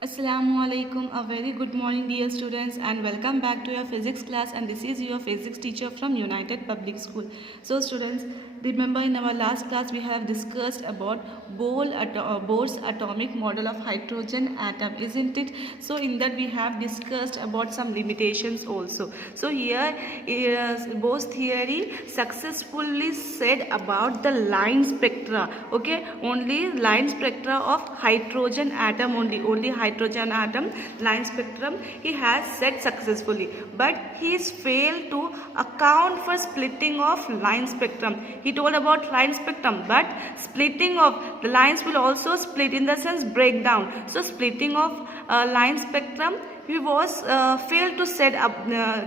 Assalamu alaikum. A very good morning dear students and welcome back to your physics class, and this is your physics teacher from United Public School. So students, remember in our last class we have discussed about Bohr's atomic model of hydrogen atom, isn't it? So in that we have discussed about some limitations also. So here is Bohr's theory successfully said about the line spectra. Okay, only line spectra of hydrogen atom, only hydrogen atom line spectrum he has set successfully, but he is failed to account for splitting of line spectrum. He told about line spectrum, but splitting of the lines will also split, in the sense break down. So splitting of line spectrum, he was failed to set up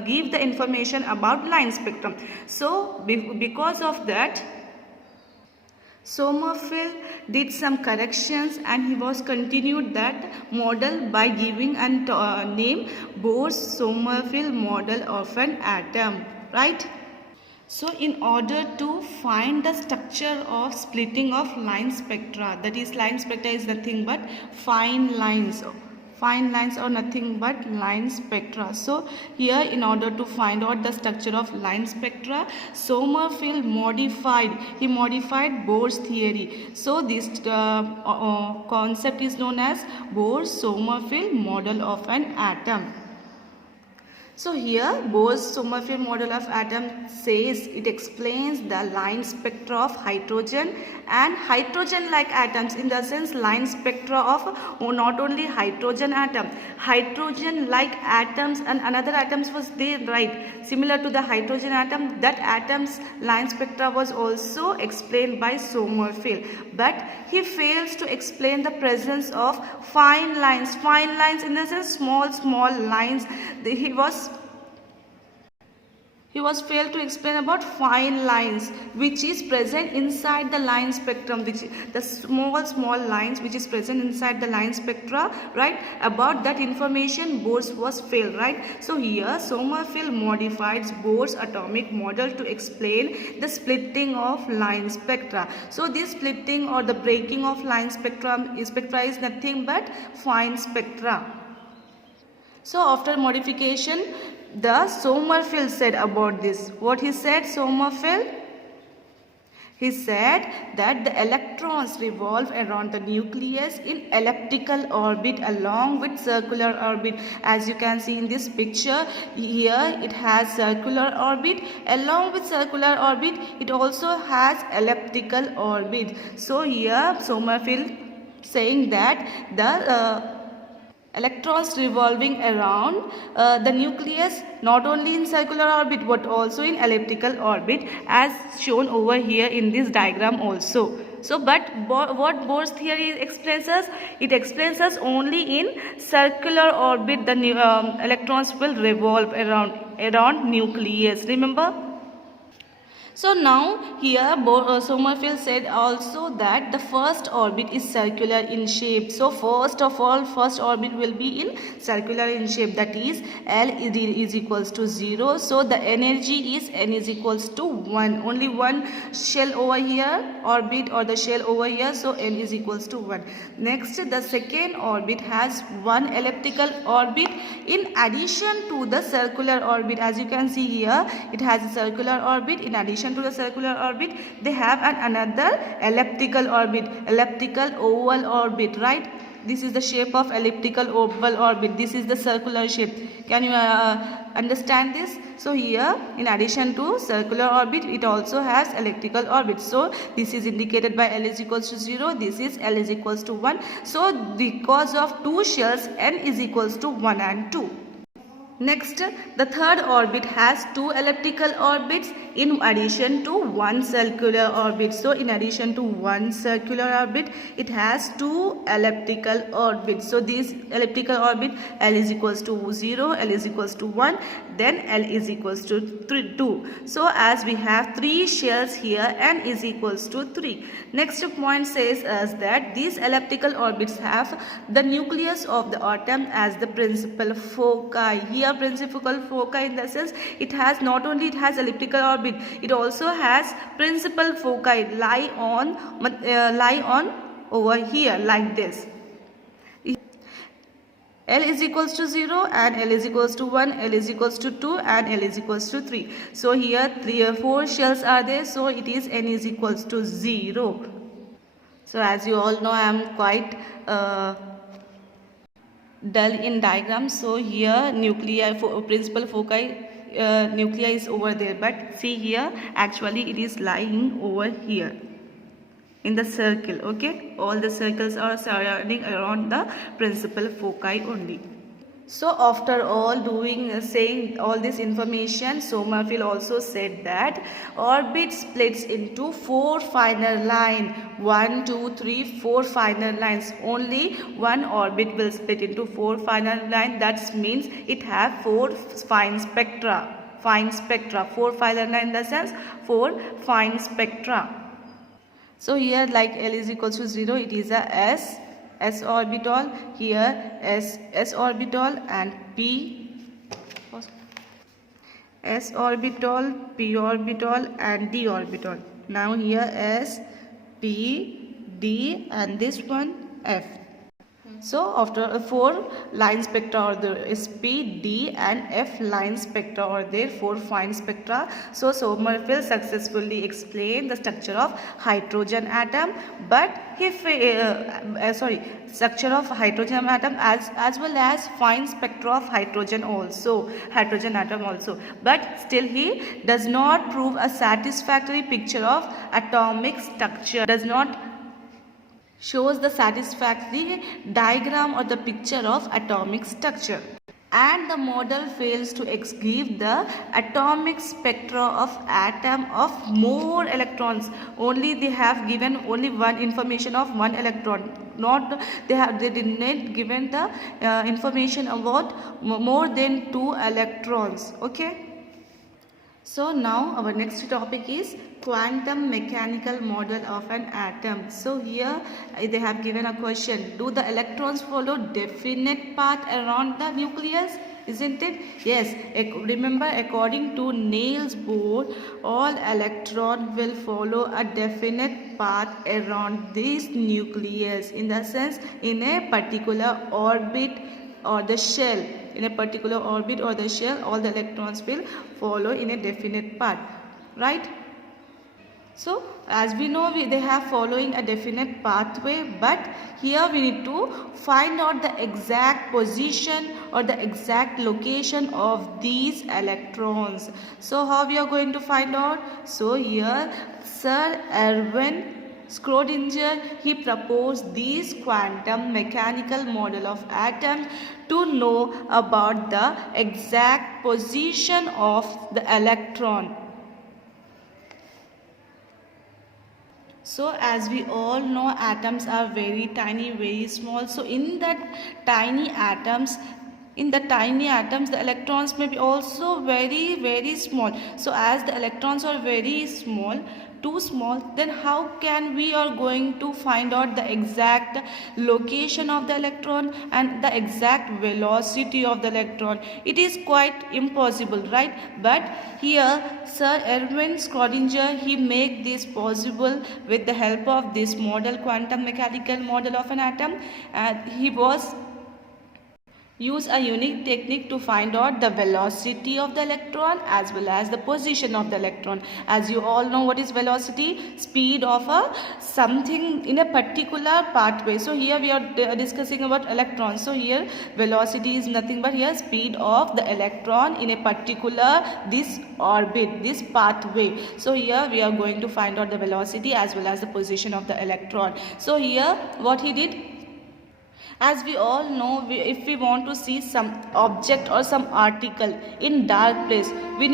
give the information about line spectrum. So because of that, Somophile did some corrections and he was continued that model by giving and name Bohr's Somophile model of an atom, right? So in order to find the structure of splitting of line spectra, that is line spectra is nothing but fine lines. Fine lines are nothing but line spectra. So here, in order to find out the structure of line spectra, Somophile modified Bohr's theory. So this concept is known as Bohr's Somophile model of an atom. So here Bohr's Somophile model of atom says it explains the line spectra of hydrogen and hydrogen-like atoms, in the sense line spectra of not only hydrogen atom, hydrogen-like atoms and another atoms was there, right? Similar to the hydrogen atom, that atom's line spectra was also explained by Somophile, but he fails to explain the presence of fine lines in the sense small lines. He was failed to explain about fine lines which is present inside the line spectrum, which the small lines which is present inside the line spectra, right? About that information Bohr was failed, right? So here Somophile modified Bohr's atomic model to explain the splitting of line spectra. So this splitting or the breaking of line spectra is nothing but fine spectra. So after modification, the Somophile said about this. What he said, Somophile? He said that the electrons revolve around the nucleus in elliptical orbit along with circular orbit. As you can see in this picture, here it has circular orbit. Along with circular orbit, it also has elliptical orbit. So here Somophile saying that the electrons revolving around the nucleus not only in circular orbit but also in elliptical orbit, as shown over here in this diagram also. So but what Bohr's theory explains us? It explains us only in circular orbit the electrons will revolve around nucleus. Remember? So now here Somophile said also that the first orbit is circular in shape. So first of all, first orbit will be in circular in shape, that is L is equals to 0. So the energy is N is equals to 1. Only one shell over here, orbit or the shell over here, so N is equals to 1. Next, the second orbit has one elliptical orbit in addition to the circular orbit. As you can see here, it has a circular orbit. In addition to the circular orbit, they have another elliptical orbit, elliptical oval orbit, right? This is the shape of elliptical oval orbit. This is the circular shape. Can you understand this? So here, in addition to circular orbit, it also has elliptical orbit. So this is indicated by L is equals to 0. This is L is equals to 1. So because of two shells, N is equals to 1 and 2. Next, the third orbit has two elliptical orbits in addition to one circular orbit. So in addition to one circular orbit, it has two elliptical orbits. So this elliptical orbit, L is equals to 0, L is equals to 1, then L is equals to 2. So as we have three shells here, N is equals to 3. Next point says us that these elliptical orbits have the nucleus of the atom as the principal foci. Here principal foci, in the sense it has not only it has elliptical orbit, it also has principal foci lie on over here like this. L is equals to 0 and L is equals to 1, L is equals to 2 and L is equals to 3. So here 4 shells are there, so it is N is equals to 0. So as you all know, I am quite dull in diagrams. So here nuclei, principal foci nuclei is over there, but see here actually it is lying over here in the circle. Okay, all the circles are surrounding around the principal foci only. So after all saying all this information, Somophile also said that orbit splits into 4 finer lines. 1, 2, 3, 4 finer lines. Only one orbit will split into 4 finer lines. That means it have 4 fine spectra. 4 finer lines in the sense 4 fine spectra. So here like L is equals to 0, it is a S orbital, here S orbital and S orbital, P orbital and D orbital. Now here S, P, D and this one F. So after 4 line spectra are there, SP, D and F line spectra are there, 4 fine spectra. So Somophile successfully explained the structure of hydrogen atom, but structure of hydrogen atom as well as fine spectra of hydrogen atom also. But still he does not prove a satisfactory picture of atomic structure, does not shows the satisfactory diagram or the picture of atomic structure, and the model fails to give the atomic spectra of atom of more electrons. Only they have given only one information of one electron, not they did not given the information about more than 2 electrons. Okay. So now our next topic is quantum mechanical model of an atom. So here they have given a question. Do the electrons follow definite path around the nucleus? Isn't it? Yes. Remember, according to Niels Bohr, all electron will follow a definite path around this nucleus, in the sense in a particular orbit or the shell. In a particular orbit or the shell, all the electrons will follow in a definite path, right? So as we know, they have following a definite pathway, but here we need to find out the exact position or the exact location of these electrons. So how we are going to find out? So here Sir Erwin Schrödinger, he proposed this quantum mechanical model of atom to know about the exact position of the electron. So as we all know, atoms are very tiny, very small. So in the tiny atoms, the electrons may be also very, very small. So as the electrons are very small, too small, then how can we are going to find out the exact location of the electron and the exact velocity of the electron? It is quite impossible, right? But here Sir Erwin Schrödinger, he make this possible with the help of this model, quantum mechanical model of an atom, and he was use a unique technique to find out the velocity of the electron as well as the position of the electron. As you all know, what is velocity? Speed of a something in a particular pathway. So here we are discussing about electrons. So here velocity is nothing but here speed of the electron in a particular this orbit, this pathway. So here we are going to find out the velocity as well as the position of the electron. So here what he did, as we all know, if we want to see some object or some article in dark place, we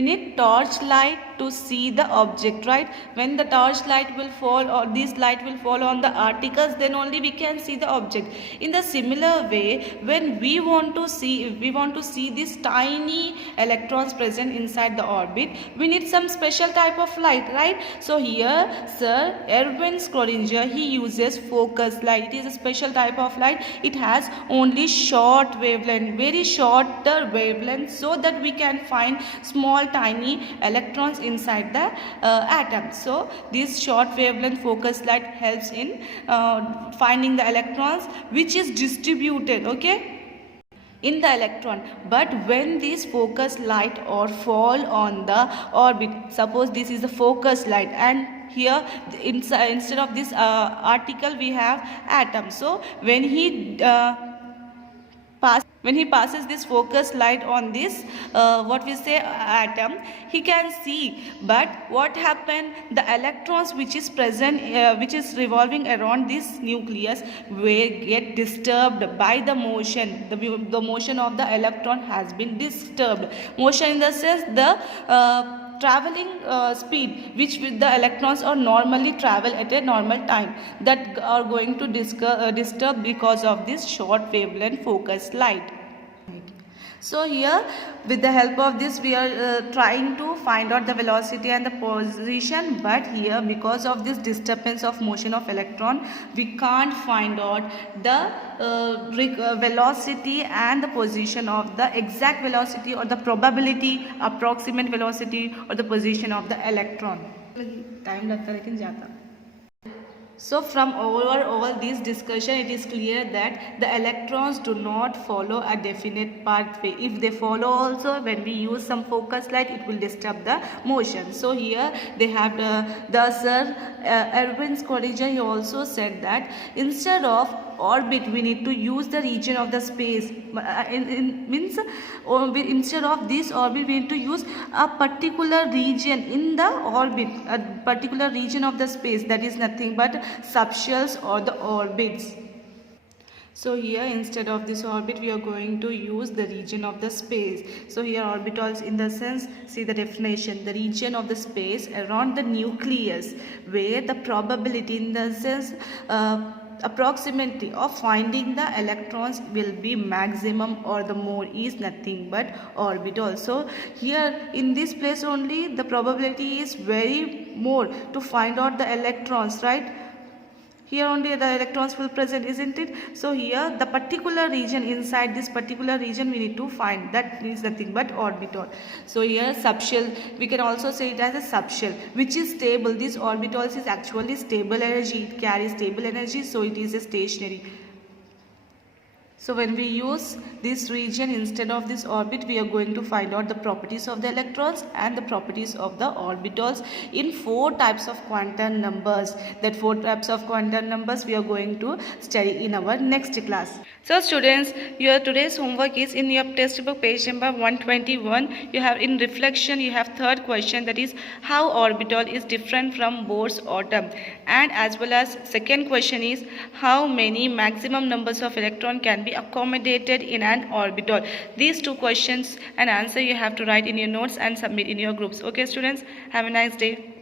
need torchlight to see the object, right? When the torchlight will fall or this light will fall on the articles, then only we can see the object. In the similar way, when we want to see these tiny electrons present inside the orbit, we need some special type of light, right? So here Sir Erwin Schrödinger, he uses focus light. It is a special type of light. It has only short wavelength, very shorter wavelength, so that we can find small tiny electrons inside the atom. So this short wavelength focus light helps in finding the electrons which is distributed, okay, in the electron. But when this focus light or fall on the orbit, suppose this is the focus light, and here instead of this article we have atom. So when he passes this focus light on this what we say atom, he can see. But what happened, the electrons which is present which is revolving around this nucleus will get disturbed by the motion. The motion of the electron has been disturbed. Motion in the sense the traveling speed which with the electrons are normally travel at a normal time, that are going to disturb because of this short wavelength focus light. So here with the help of this we are trying to find out the velocity and the position, but here because of this disturbance of motion of electron we can't find out the velocity and the position of the exact velocity or the probability, approximate velocity or the position of the electron. Time लगता लेकिन जाता. So from all this discussion, it is clear that the electrons do not follow a definite pathway. If they follow also, when we use some focus light, it will disturb the motion. So here they have the Sir Erwin Schrödinger, he also said that instead of orbit we need to use the region of the space. Instead of this orbit we need to use a particular region in the orbit, a particular region of the space, that is nothing but subshells or the orbits. So here instead of this orbit we are going to use the region of the space. So here orbitals in the sense, see the definition, the region of the space around the nucleus where the probability in the sense approximately of finding the electrons will be maximum or the more is nothing but orbital. So here in this place only the probability is very more to find out the electrons, right? Here only the electrons will present, isn't it? So here the particular region, inside this particular region we need to find, that is nothing but orbital. So here subshell, we can also say it as a subshell which is stable. This orbitals is actually stable energy, it carries stable energy, so it is a stationary. So when we use this region instead of this orbit, we are going to find out the properties of the electrons and the properties of the orbitals in 4 types of quantum numbers. That 4 types of quantum numbers we are going to study in our next class. So students, your today's homework is in your textbook page number 121. You have in reflection, you have third question, that is how orbital is different from Bohr's atom. And as well as second question is how many maximum numbers of electron can be accommodated in an orbital. These 2 questions and answer you have to write in your notes and submit in your groups. Okay students, have a nice day.